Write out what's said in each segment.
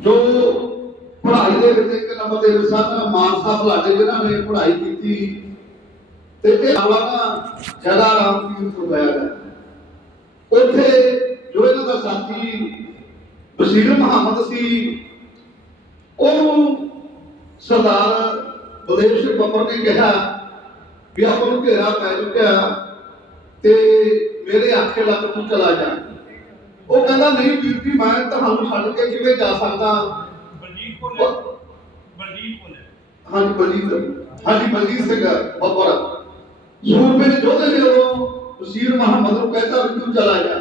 ਜੋ ਪੜ੍ਹਾਈ ਦੇ ਵਿੱਚ ਇੱਕ ਨੰਬਰ ਦੇ ਸਨ ਮਾਨ ਸਾਹਿਬ ਜਿਨ੍ਹਾਂ ਨੇ ਪੜ੍ਹਾਈ ਕੀਤੀ। ਤੇ ਇਹ ਹਵਾਲਾ ਜਗਾ ਰਾਮ ਪੀਰ ਤੋਂ ਹੋਇਆ ਉੱਥੇ ਜੋ ਇਹਨਾਂ ਦਾ ਸਾਥੀ ਬਸ਼ੀਰ ਮੁਹੰਮਦ ਸੀ, ਉਹਨੂੰ ਸਰਦਾਰ ਬਲਦੇਵ ਸਿੰਘ ਬੱਬਰ ਨੇ ਕਿਹਾ ਵੀ ਆਪਾਂ ਨੂੰ ਘੇਰਾ ਪੈ ਚੁੱਕਿਆ ਤੇ ਮੇਰੇ ਆਖੇ ਲੱਗ ਤੂੰ ਚਲਾ ਜਾ। ਉਹ ਕਹਿੰਦਾ ਨਹੀਂ ਵੀਰ ਜੀ ਮੈਂ ਤੁਹਾਨੂੰ ਛੱਡ ਕੇ ਕਿਵੇਂ ਜਾ ਸਕਦਾ? ਬਲਜੀਤ ਕੋਲ। ਬਲਜੀਤ ਕੋਲ। ਹਾਂਜੀ ਬਲਜੀਤ ਹਾਂਜੀ ਬਲਜੀਤ ਸਿੰਘ ਬੱਬਰ ਸੂਰਮੇ ਨੇ ਜੋਧੇ ਨੇ ਉਹ ਵਜ਼ੀਰ ਮੁਹੰਮਦ ਨੂੰ ਕਹਿੰਦਾ ਵੀ ਤੂੰ ਚਲਾ ਜਾ।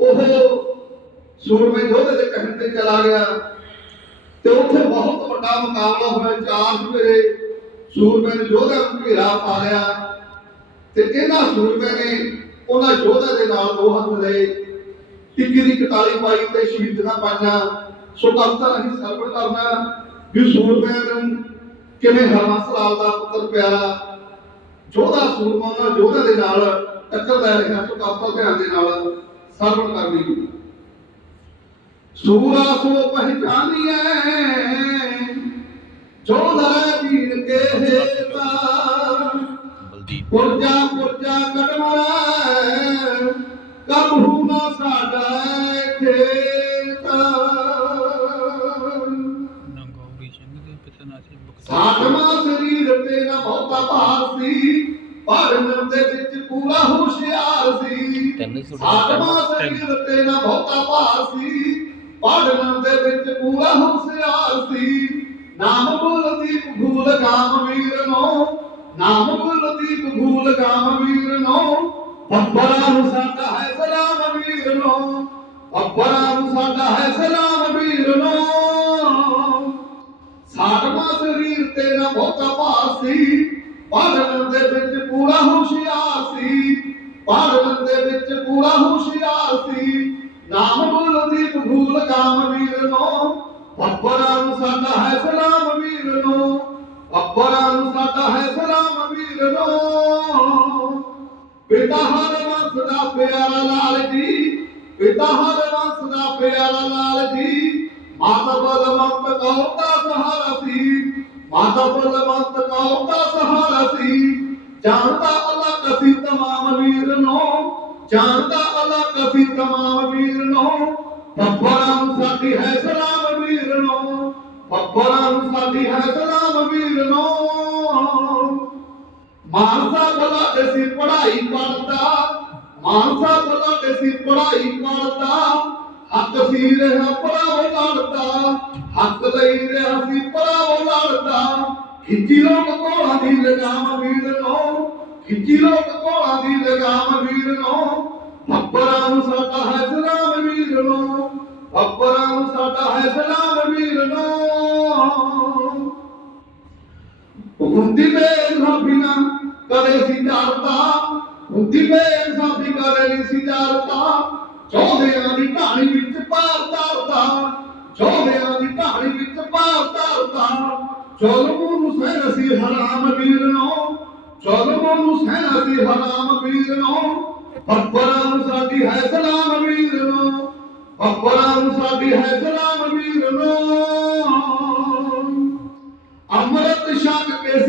ਉਹ ਸੂਰਮੇ ਜੋਧੇ ਦੇ ਕਹਿਣ ਤੇ ਚਲਾ ਗਿਆ। ਤੇ ਉੱਥੇ ਬਹੁਤ ਵੱਡਾ ਮੁਕਾਬਲਾ ਹੋਇਆ। ਚਾਰ ਸਵੇਰੇ ਸੂਰਮੇ ਨੇ ਜੋਧੇ ਨੂੰ ਘੇਰਾ ਪਾ ਲਿਆ। ਤੇ ਇਹਨਾਂ ਸੂਰਮੇ ਨੇ ਉਹਨਾਂ ਯੋਧੇ ਦੇ ਨਾਲ ਦੋ ਹੱਥ ਲਏ। ਟਿੱਕੀ ਦੀ ਕਟਾਲੀ ਪਾਈ ਤੇ ਸ਼ਹੀਦਾਂ ਪਾਈਆਂ। ਸੋ ਕਵਤਾ ਨਹੀਂ ਸਰਵਣ ਕਰਨਾ ਵੀ ਸੂਰਮੇ ਨੂੰ ਕਿਵੇਂ ਹਰਮੰਸ ਲਾਲ ਦਾ ਪੁੱਤਰ ਪਿਆਰਾ ਜੋਧਾ ਸੂਰਮਾ ਉਹਨਾਂ ਯੋਧੇ ਦੇ ਨਾਲ ਟੱਕਰ ਲੈ ਰਿਹਾ ਸੋ ਕਵਤਾ ਧਿਆਨ ਦੇ ਨਾਲ ਸਰਵਣ ਕਰਨੀ ਸੂਰਾ ਸੋ ਪਹਿਚਾਨੀਐ ਜੋਧਾ ਵੀਰ ਕੇ ਹੇਤਾ ਬਲਦੀਪ। ਪੁਰਜਾ ਪੁਰਜਾ ਕਟਮਰਾ। ਕਬਹੂ ਨਾ ਸਾਡਾ ਖੇਤ। ਨੰਗੌਰੀ ਸਿੰਘ ਦੇ ਪਿਤਾ ਨਾਂ ਸੀ ਸਾਧਮਾ ਸਰੀਰ ਤੇ ਨਾ ਬਹੁਤਾ ਭਾਰ ਸੀ ਪੜਨ ਦੇ ਵਿੱਚ ਪੂਰਾ ਹੁਸ਼ਿਆਰ ਸੀ। ਸਾਧਮਾ। ਸਰੀਰ ਤੇ ਨਾ ਬਹੁਤਾ ਭਾਰ ਸੀ ਪੜਨ ਦੇ ਵਿੱਚ ਪੂਰਾ ਹੁਸ਼ਿਆਰ ਸੀ। ਨਾਮ ਬੁਲਦੀਪ ਭੂਲ ਗਾਮ ਵੀਰ ਨੋ ਨਾਮ ਬੁਲਦੀਪ ਭੂਲ ਗਾਮ ਵੀਰ ਨੋ ਬੱਬਰਾਂ ਨੂੰ ਸਾਡਾ ਹੈ ਨੋ ਬੱਬਰਾਂ ਨੂੰ ਸਾਡਾ ਹੈ ਸਲਾਮ ਵੀਰ ਨੋ ਸਾਡਮਾ ਸਰੀਰ ਤੇ ਨਾ ਬਹੁਤਾ ਭਾਰ ਸੀ ਦੇ ਵਿੱਚ ਪੂਰਾ ਹੁਸ਼ਿਆਰ ਸੀ। ਪੜਨ ਦੇ ਵਿੱਚ ਪੂਰਾ ਹੁਸ਼ਿਆਰ ਸੀ। ਨਾਮ ਬੁਲਦੀ ਭੂਲ ਗਾਮ ਵੀਰ ਨੋ ਬੱਬਰਾਂ ਨੂੰ ਸਾਡਾ ਹੈ ਸਲਾਮ ਵੀਰ ਨੋ ਬੱਬਰਾਂ ਨੂੰ ਸਾਡਾ ਹੈ ਸਲਾਮ ਵੀਰ ਨੋ ਪਿਤਾ ਹਰ ਵੰਸ ਦਾ ਪਿਆਰਾ ਲਾਲ ਜੀ ਪਿਤਾ ਹਰ ਵੰਸ ਦਾ ਪਿਆਰਾ ਲਾਲ ਜੀ। ਮਾਤਾ ਬਲਵੰਤ ਕੌਰ ਦਾ ਸਹਾਰਾ ਸੀ। ਮਾਤਾ ਬਲਵੰਤ ਕੌਰ ਦਾ ਸਹਾਰਾ ਸੀ। ਜਾਣਦਾ ਅੱਲਾ ਕਸੀ ਤਮਾਮ ਵੀਰ ਨੋ। ਜਾਣਦਾ ਅੱਲਾ ਕਸੀ ਤਮਾਮ ਵੀਰ ਨੋ। ਬੱਬਰਾਂ ਨੂੰ ਸਾਡੀ ਹੈ ਸਲਾਮ ਵੀਰ ਨੋ। ਬੱਬਰਾਂ ਨੂੰ ਸਾਡੀ ਹੈ ਸਲਾਮ ਵੀਰ ਨੋ। ਮਾਨਸਾ ਬਲਾ ਅਸੀਂ ਪੜ੍ਹਾਈ ਪੜਦਾ ਮਾਨਸਾ ਬਲਾ ਅਸੀਂ ਪੜ੍ਹਾਈ ਪੜਦਾ ਹੱਕ ਸੀ ਰਿਹਾ ਪਰਾਵ ਲੜਦਾ ਹੱਕ ਲਈ ਰਿਹਾ ਸੀ ਪਰਾਵ ਲੜਦਾ ਖਿੱਚੀ ਲੋਕ ਕੋਲਾਂ ਦੀ ਲਗਾਮ ਵੀਰ ਨੋ। ਖਿੱਚੀ ਲੋਕ ਕੋਲਾਂ ਦੀ ਲਗਾਮ ਵੀਰ ਨੋ। ਬੱਬਰਾਂ ਨੂੰ ਸਾਡਾ ਹੈ ਸਲਾਮ ਵੀਰ ਨੋ। ਬੱਬਰਾਂ ਨੂੰ ਸਾਡਾ ਹੈ ਸਲਾਮ ਵੀਰ ਨੋ। ਹੁੰਦੀ ਬੇਇਨਸਾਫੀ ਨਾ ਕਰੇ ਸੀ ਜਾਰਤਾ ਹੁੰਦੀ ਬੇਇਨਸਾਫੀ ਕਰੇ ਨਹੀਂ ਸੀ ਜਾਰਤਾ ਚੌਧਿਆਂ ਦੀ ਕਹਾਣੀ ਵਿੱਚ ਪਾਰ ਤਾਰਦਾ ਚੌਧਿਆਂ ਦੀ ਕਹਾਣੀ ਵਿੱਚ ਪਾਰ ਤਾਰਦਾ ਜ਼ੁਲਮ ਨੂੰ ਸਹਿ ਸੀ ਹਰਾਮ ਵੀਰ ਨੋ ਜ਼ੁਲਮ ਨੂੰ ਸਹਿ ਸੀ ਹਰਾਮ ਵੀਰ ਨੋ ਬੱਬਰਾਂ ਨੂੰ ਸਾਡੀ ਹੈ ਸਲਾਮ ਵੀਰ ਨੋ ਬੱਬਰਾਂ ਨੂੰ ਸਾਡੀ ਹੈ ਸਲਾਮ ਵੀਰ ਨੋ ਅੰਮ੍ਰਿਤ ਛਕ ਕੇ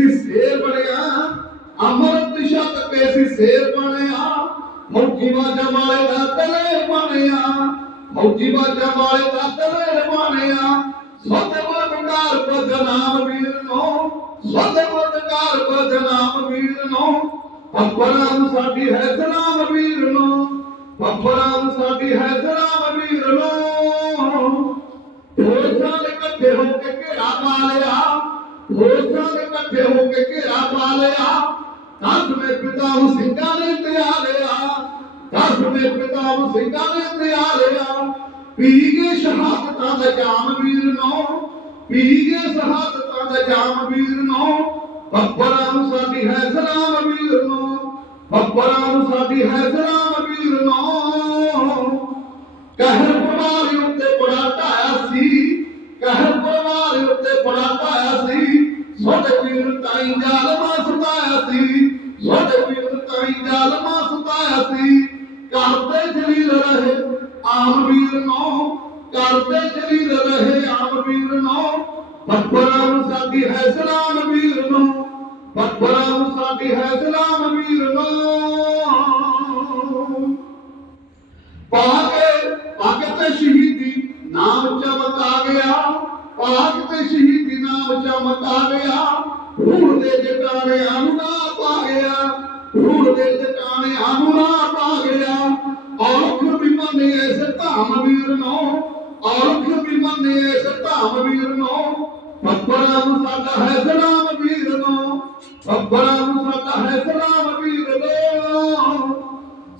ਫੌਜੀ ਬਾਜਾ ਵਾਲੇ ਦਾ ਤਲੇ ਬਣਿਆ ਫੌਜੀ ਬਾਜਾ ਵਾਲੇ ਦਾ ਤਲੇ ਬਣਿਆ। ਸਤ ਬਦਨਾਮ ਵੀਰ ਨੋ ਸਤ ਬਦਨਾਮ ਵੀਰ ਨੋ ਬੱਬਰਾਂ ਸਾਡੀ ਹੈ ਸਲਾਮ ਵੀਰ ਨੋ ਬੱਬਰਾਂ ਸਾਡੀ ਹੈ ਸਲਾਮ ਵੀਰ ਨੋ ਦੋਸਤਾਂ ਦੇ ਇਕੱਠੇ ਹੋ ਕੇ ਘੇਰਾ ਪਾ ਲਿਆ ਹੋਸ਼ਾਂ ਦੇ ਇਕੱਠੇ ਹੋ ਕੇ ਘੇਰਾ ਪਾ ਲਿਆ ਦਸ ਮੇ ਪਿਤਾ ਨੂੰ ਸਿੰਘਾਂ ਨੇ ਤਿਆ ਲਿਆ ਦਸ ਮੇ ਪਿਤਾ ਨੂੰ ਪੀ ਕੇ ਸ਼ਹਾਦਤਾਂ ਦਾ ਜਾਮ ਵੀਰ ਨੋ, ਪੀ ਕੇ ਸ਼ਹਾਦਤਾਂ ਦਾ ਜਾਮ ਵੀਰ ਨੋ। ਬੱਬਰਾਂ ਨੂੰ ਸਾਡੀ ਹੈ ਸਲਾਮ ਵੀਰ ਨੋ, ਬੱਬਰਾਂ ਨੂੰ ਸਾਡੀ ਹੈ ਸਲਾਮ ਵੀਰ ਨੋ। ਬੱਬਰਾਂ ਹੈ ਸਲਾਮ ਵੀਰ ਨੋ ਪਾਕ ਪਾਕ ਸ਼ਹੀਦੀ ਨਾਮ ਚਮਕਾ ਗਿਆ। ਪਾਕ ਤੇ ਸ਼ਹੀਦੀ ਨਾਮ ਚਮਕਾ ਗਿਆ। ਰੂਹ ਦੇ ਜਟਾਣਿਆਂ ਨੂੰ ਪਾ ਗਿਆ। ਰੂਹ ਦੇ ਜਟਾਣਿਆਂ ਨੂੰ ਪਾ ਗਿਆ। ਔਖ ਵੀ ਮੰਨੇ ਇਸ ਧਾਮ ਵੀਰ ਨੂੰ। ਔਖ ਵੀ ਮੰਨੇ ਇਸ ਧਾਮ ਵੀਰ ਨੂੰ। ਬੱਬਰਾਂ ਨੂੰ ਸਾਡਾ ਹੈ ਸਲਾਮ ਵੀਰ ਨੂੰ। ਬੱਬਰਾਂ ਨੂੰ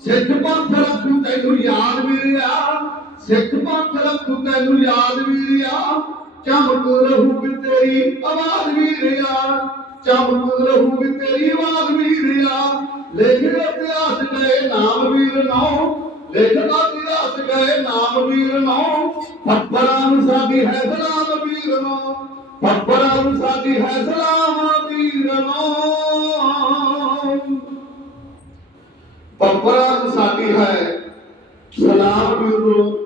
ਸਿੱਖ ਪੰਥ ਰੱਖੂ ਤੈਨੂੰ ਯਾਦ ਵੀਰਿਆ, ਸਿੱਖ ਪੰਥ ਰੱਖੂ ਤੈਨੂੰ ਯਾਦ ਵੀਰਿਆ। ਚਮਕ ਰਹੂ ਵੀ ਤੇਰੀ ਆਵਾਜ਼ ਵੀਰਿਆ, ਚਮਕ ਰਹੂ ਵੀ ਤੇਰੀ ਆਵਾਜ਼ ਵੀਰਿਆ। ਲਿਖ ਇਤਿਹਾਸ ਗਏ ਨਾਮ ਵੀਰ ਨੋ ਲਿਖ ਇਤਿਹਾਸ ਗਏ ਨਾਮ ਵੀਰ ਨੋ ਪੱਪਰਾਂ ਨੂੰ ਸਾਡੀ ਹੈ ਸਲਾਮ ਵੀਰ ਨੋ ਪੱਪਰਾਂ ਨੂੰ ਸਾਡੀ ਹੈ ਸਲਾਮ ਪਰੰਪਰਾ ਸਾਡੀ ਹੈ। ਸਲਾਮ ਵੀਰੋ